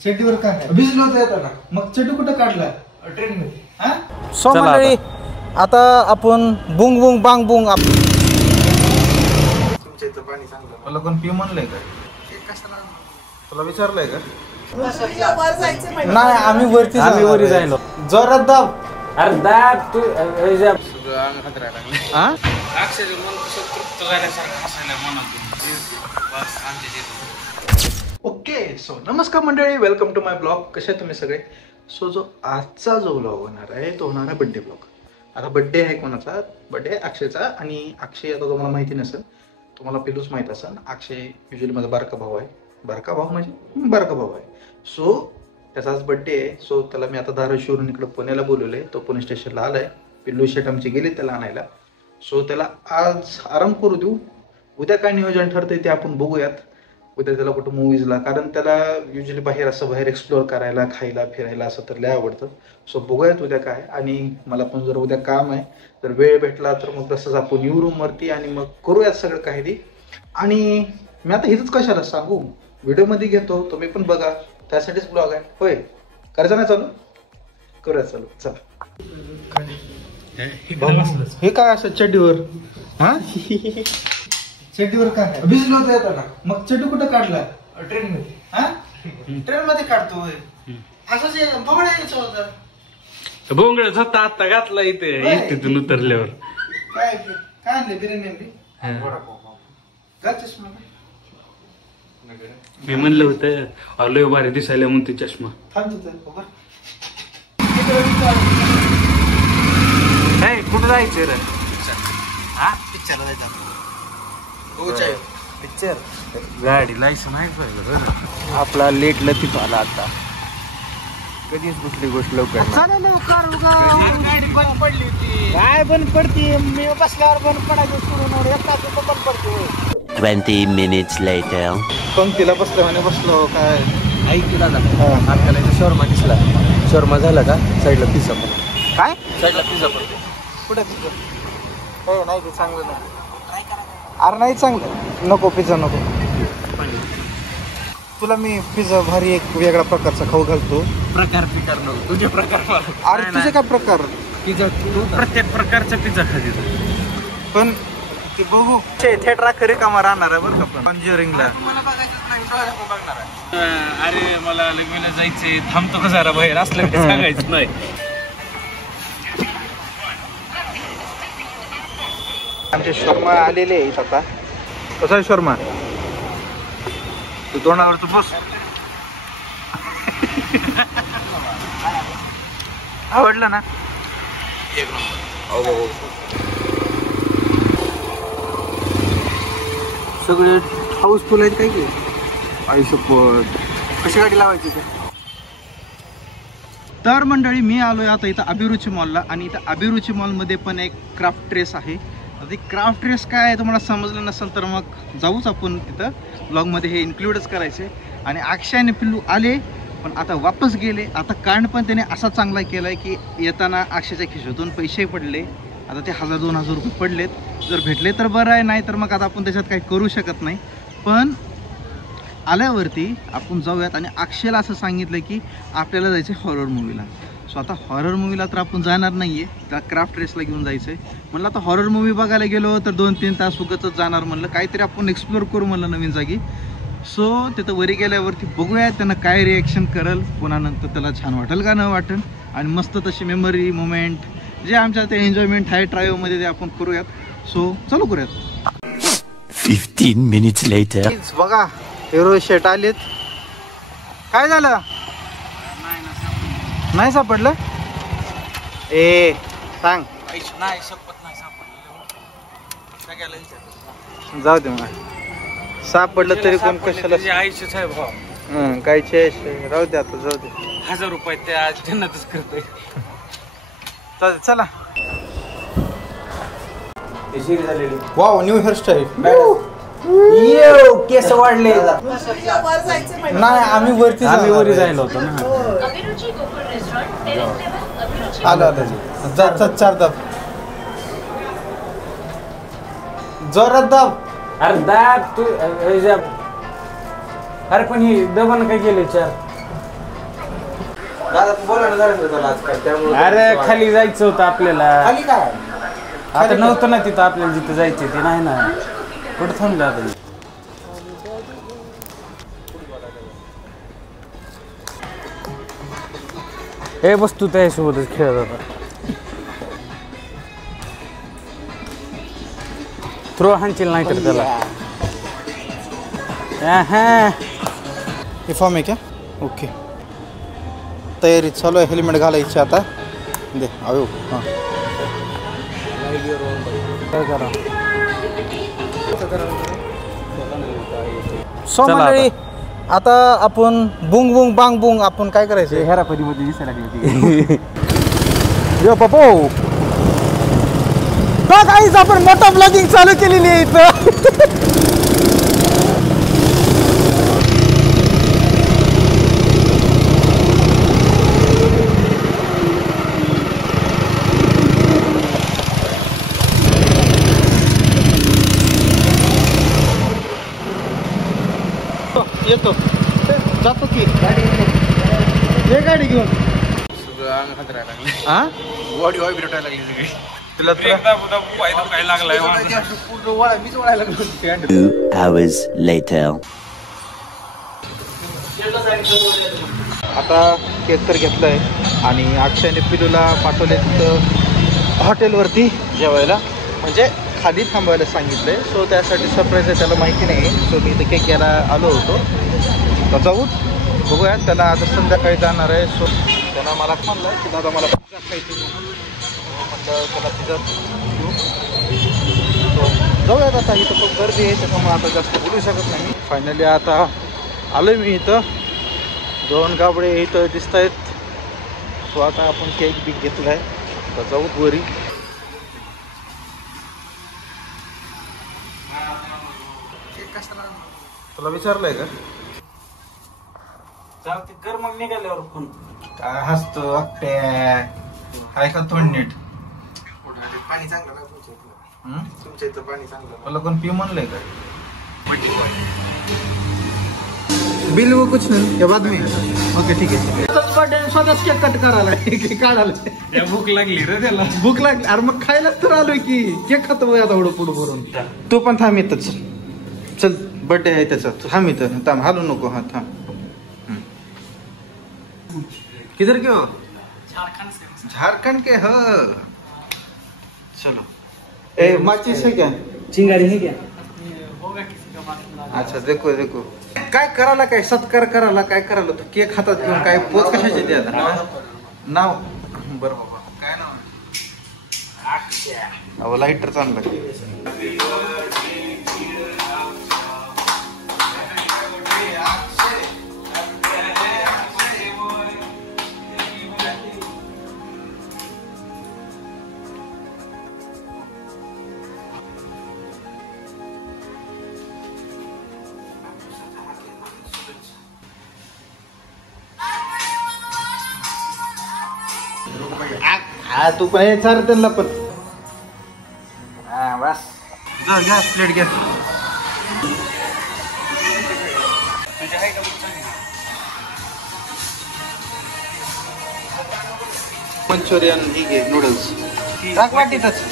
चड्डीवर काय भिजलो होतं येताना. मग चड्डी कुठं काढला? ट्रेन मध्ये. हा सो मंडळी आता आपण बुंग बुंग बांग बुंग. तुमच्या इथं पाणी चांगलं. मला कोण पिऊ म्हणलंय का? तुला विचारलंय का? नाही आम्ही वरती जायलो. जोरात दाब. अरे दाब तू ओके. सो नमस्कार मंडळी, वेलकम टू माय ब्लॉग. कसे तुम्ही सगळे? सो जो आजचा जो ब्लॉग होणार आहे तो होणार आहे बड्डे ब्लॉग. आता बड्डे आहे कोणाचा? बड्डे अक्षयचा. आणि अक्षय आता तुम्हाला माहिती नसेल, तुम्हाला पिलूच माहीत असेल. अक्षय युजली माझा बारका भाऊ आहे. बारका भाऊ म्हणजे बारका भाऊ आहे. सो त्याचा आज बड्डे आहे. सो त्याला मी आता धाराशिवरून इकडं पुण्याला बोलवलंय. तो पुणे स्टेशनला आलाय. पिल्लू शेट आमचे गेले त्याला आणायला. सो त्याला आज आराम करू देऊ. उद्या काय नियोजन ठरतंय ते आपण बघूयात. उद्या त्याला कुठं मूवीजला, कारण त्याला युजली बाहेर एक्सप्लोअर करायला, खायला, फिरायला असं तर लय आवडतं. सो बघूयात उद्या काय. आणि मला पण जर उद्या काम आहे, जर वेळ भेटला तर मग तसंच आपण येऊ रूमवरती आणि मग करूयात सगळं काही. आणि मी आता हिथंच कशाला सांगू, व्हिडिओमध्ये घेतो, तुम्ही पण बघा, त्यासाठीच ब्लॉग आहे. होय, करायचं ना चालू? करूया चालू. चला. हे काय असं चड्डीवर? हा चड्डीवर काय भिजलो होतं येताना. मग चड्डी कुठं काढला? ट्रेन मध्ये. हा ट्रेन मध्ये काढतोय असंच यायचं होतं. भोंगळच होता आता घातला इथे इथून उतरल्यावर. काय काय आणले? बिर्याणी आणली. चष्मा मी म्हणलं होतं लय भारी दिसायला म्हणते चष्मा. कुठं जायचं रे? पिक्चरला जायचं. पिक्चर गाडी लायसन आहे पाहिजे. आपला लेट लतीफ आला आता. कधीच कुठली गोष्ट लवकर गाडी बंद पडली होती. काय बंद पडती? मी बसल्यावर बंद पडायचं सोडून बंद पडते. 20 minutes later. पंक्तीला बसलो आणि बसलो. काय ऐक तुला ना, आपल्याला इथं शोरमा दिसला. शोरमा झाला का? साईडला पिझ्झा पण. काय साईडला पिझ्झा पण. कुठे पिझ्झा? हो नाही ते चांगलं नाही. अरे नाही चांगलं, नको पिझ्झा नको. तुला मी पिझ्झा भारी एक वेगळा प्रकारचा खाऊ घालतो. प्रकार नको तुझे प्रकार. अरे तुझे काय प्रकार? पिझ्झा प्रत्येक प्रकारचा पिझ्झा खाते. पण ते बघू थिएटर खरे कामा राहणार आहे बरं का. पण कॉन्ज्युरिंगला अरे मला लग्नाला जायचंय, थांबतो का जरा बाहेर असलं सांगायचं नाही. आमचे शर्मा आलेले आहेत आता. कसा आहे शर्मा? तू तोंडावर तू बस. आवडलं ना? एक नंबर. सगळे हाऊसफुल आहेत काय की? आयुष्यभर कशी गाडी लावायची ते. तर मंडळी मी आलोय आता इथं अभिरुची मॉलला. आणि इथं अभिरुची मॉलमध्ये पण एक क्राफ्ट ड्रेस आहे. आता क्राफ्ट ड्रेस काय आहे तुम्हाला समजलं नसेल तर मग जाऊच आपण तिथं ब्लॉगमध्ये हे इन्क्लूडच करायचे. आणि अक्षय आणि पिल्लू आले पण आता वापस गेले. आता कांड पण त्याने असा चांगला केला आहे की येताना अक्षयच्या खिशातून पैसे पडले. आता ते 1000-2000 रुपये पडलेत. जर भेटले तर बरं आहे, नाही तर मग आता आपण त्याच्यात काही करू शकत नाही. पण आल्यावरती आपण जाऊयात. आणि अक्षयला असं सांगितलं की आपल्याला जायचं आहे हॉरर मूवीला. सो आता हॉरर मूवीला तर आपण जाणार नाही आहे, त्या क्राफ्ट ड्रेसला घेऊन जायचं आहे. म्हणलं आता हॉरर मूवी बघायला गेलो तर 2-3 तास उगाचच जाणार. म्हणलं काहीतरी आपण एक्सप्लोअर करू म्हणलं नवीन जागी. सो तिथं वरी गेल्यावरती बघूया त्यांना काय रिॲक्शन करेल, पुन्हा नंतर त्याला छान वाटेल का न वाटेल. आणि मस्त तशी मेमरी मोमेंट जे आमच्या ते एन्जॉयमेंट आहे ड्राईव्हमध्ये ते आपण करूयात. सो चालू करूयात. 15 minutes later. बघा हिरो शेट आलेत. काय झालं? नाही सापडलं? ए सांग. नाही शपथ नाही सापडलं. जाऊ दे मग. सापडलं तरी कोण कशाला? आयुष्यच आहे भाऊ. कायचे राहू दे आता, जाऊ दे. 1000 रुपये ते आज जन्नतच करतोय. चला. Wow new hairstyle. केस वाढले. नाही आम्ही वरती जायला होतो ना. आलो चार दाब. जोरात दाब. अरे दाब तू. अरे पण ही दबान काय केलं? 4 दादा तू बोला ना झालं त्याला आज काय त्यामुळे अरे खाली जायचं होतं आपल्याला. खाली काय आता नव्हतं ना तिथं आपल्याला जिथं जायचं ते नाही ना. कुठं थांबलं आता? हे बस तू त्याच्यासोबतच खेळत होता. थ्रो हाणशील नाही तर त्याला. हे फॉर्म आहे क्या? ओके, तयारी चालू आहे. हेल्मेट घालायची आता. दे अयो. हां काय करा सो मंडळी, आता आपण बुंग बुंग बांग बुंग आपण काय करायचं? हेरापरीमध्ये दिसायला लागली ती. यो पप्पो का काहीच आपण मोठा ब्लॉगिंग चालू केलेली आहे इथं. येतो जातो की ये गाडी घेऊन. सगळं अंग हातरायला लागले. हा बॉडी व्हायब्रेट लागली सगळी. तुला काय लागलाय पूर्ण वळा मीच वळायला लागलो. 2 hours later. आता केक तर घेतलाय आणि अक्षयने पिलूला पाठवले तिथं हॉटेलवरती जेवायला, म्हणजे खाली थांबायला सांगितलंय. सो त्यासाठी सरप्राईज आहे, त्याला माहिती नाही. सो मी इथं केक घ्यायला आलो होतो. तर जाऊ बघूया. त्याला आता संध्याकाळी जाणार आहे. सो त्यानं मला म्हणलं की दादा मला पिझ्झा खायची म्हणून. म्हटलं त्याला पिझ्झा घेऊ. सो जाऊयात. आता इथं खूप गर्दी आहे त्याच्यामुळे आता जास्त बोलू शकत नाही मी. फायनली आता आलो मी इथं. 2 गाबडे इथं दिसत आहेत. सो आता आपण केक बी घेतला आहे. तर जाऊ वरी. तुला विचारलंय का? चालते कर मग निघाल्यावर फोन. काय हसतो अक्ट्या? हाय का तोंड नीट? पाणी चांगलं ना तुमच्या इथलं. हं? तुमच्या इथं पाणी चांगलं. मला कोण पी म्हणलंय का? बिल वो कुछ नहीं, ये बाद में. ओके ठीक आहे. स्वतःच केक कट करायला काढायला भूक लागली रे त्याला. भूक लागली. अरे मग खायलाच तर आलोय की. केक खातो आता एवढं पुढं भरून. तू पण थांब येतच. चल बर्थडे आहे त्याचा. थांब इथं. थांब हालू नको. हा थांब. किधर के हो? झारखंड के हो. चलो. ए माचिस है क्या? चिंगारी है क्या? अच्छा देखो देखो. काय करायला, काय सत्कार करायला, काय करायला? तू केक हातात घेऊन काय पोच कशाची द्या? नाव बरं बाबा काय नाव? अहो लाईटर चांगलं. तू पण हे चार त्यांना पण. हा बस. जा घ्या प्लेट घ्या. मंचुरियन ही घे नूडल्स. टाक वाटीतच.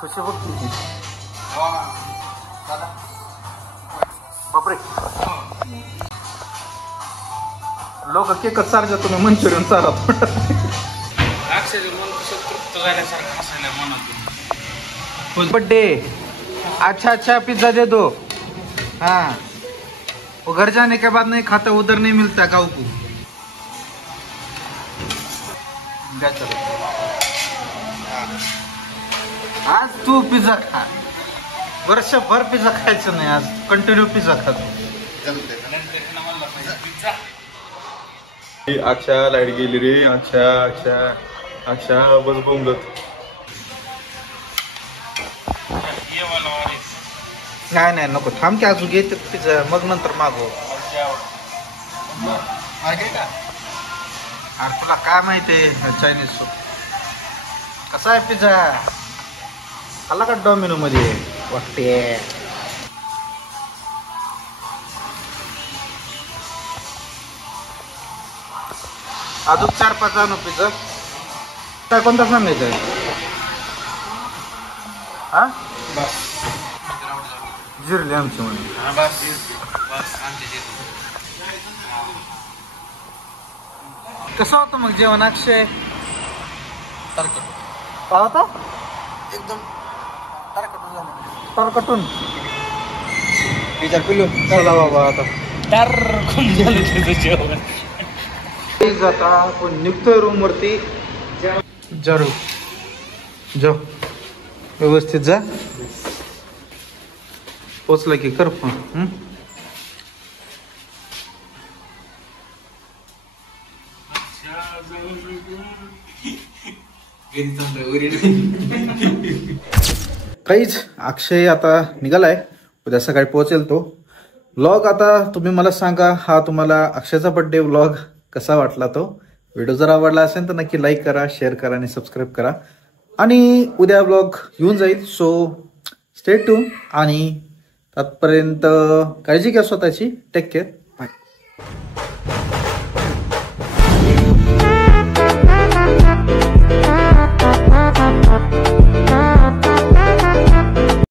खुशी बघ तुझी. बापरे. लोक केकच सारख्या तुम्ही मंचुरियन सारा. बर्थडे. अच्छा अच्छा पिज्जा दे दो. हाँ वो घर जाने के बाद नहीं खाता, उधर नहीं मिलता गाँव को. आज तू पिझ्झा खा. वर्षभर पिझ्झा खायचं नाही. आज कंटिन्यू पिझ्झा खातो. अक्षा लाईट गेली रे. अक्षा अक्षा अक्षा बस बोंबलत. नाही नाही नको. थांब की अजून घेते पिझ्झा मग नंतर मागव. अरे तुला काय माहितीये चायनीज कसा आहे पिझ्झा? आला का डॉमिनो मध्ये वाटते. अजून 4-5 आणू पिझ्झा. काय कोणता सांगायचा आहे? हा जिरले आमची म्हणून. कसं होतं मग जेवण अक्षय? काय होता? एकदम तरकटून. चला बाबा आता जाता आपण निघतोय रूम वरती. जरूर जाऊ, व्यवस्थित जा. पोचला की कर फोन. काहीच अक्षय आता निघालाय, उद्या सकाळी पोहोचेल तो. व्लॉग आता तुम्ही मला सांगा, हा तुम्हाला अक्षयचा बर्थडे व्लॉग कसा वाटला? तो व्हिडिओ जर आवडला असेल तर नक्की लाईक करा, शेअर करा आणि सबस्क्राईब करा. आणि उद्या व्लॉग येऊन जाईल. सो स्टे ट्यून आणि तात्पर्यंत काळजी घ्या स्वतःची. Take care.